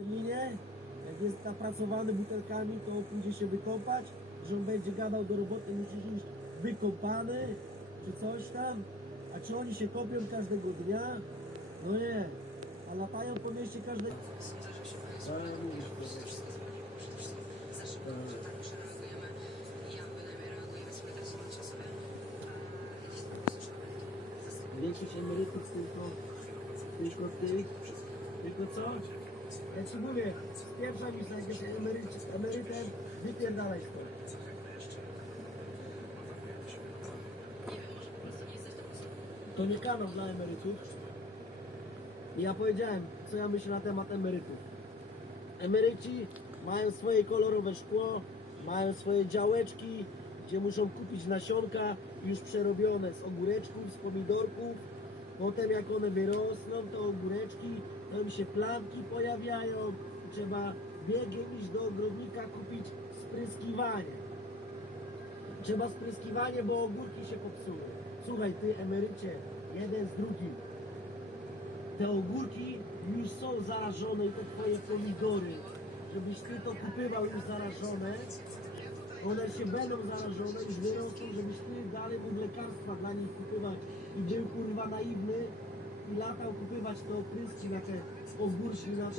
terminie, jak jest napracowany butelkami, to pójdzie się wykąpać, że on będzie gadał do roboty, musisz iść wykąpany, czy coś tam. A czy oni się kopią każdego dnia? No nie. A latają po mieście każdego... Tak. Ja. A to zastanowię Większość emerytów tylko, tylko tych, tylko co? Ja ci mówię, pierwsza niż jak jesteś emeryt, emerytem, wypierdalaj osobą. To nie kanał dla emerytów. Ja powiedziałem, co ja myślę na temat emerytów. Emeryci mają swoje kolorowe szkło, mają swoje działeczki, gdzie muszą kupić nasionka już przerobione z ogóreczków, z pomidorków. Potem jak one wyrosną, to ogóreczki, to im się plamki pojawiają. Trzeba biegiem iść do ogrodnika kupić spryskiwanie. Trzeba spryskiwanie, bo ogórki się popsuły. Słuchaj, ty emerycie, jeden z drugim. Te ogórki już są zarażone i te twoje pomidory. Żebyś ty to kupywał już zarażone, one się będą zarażone i wyrosną, żebyś ty dalej mógł lekarstwa dla nich kupywać i kurwa naiwny i latał kupywać te opryski na te ogórki, na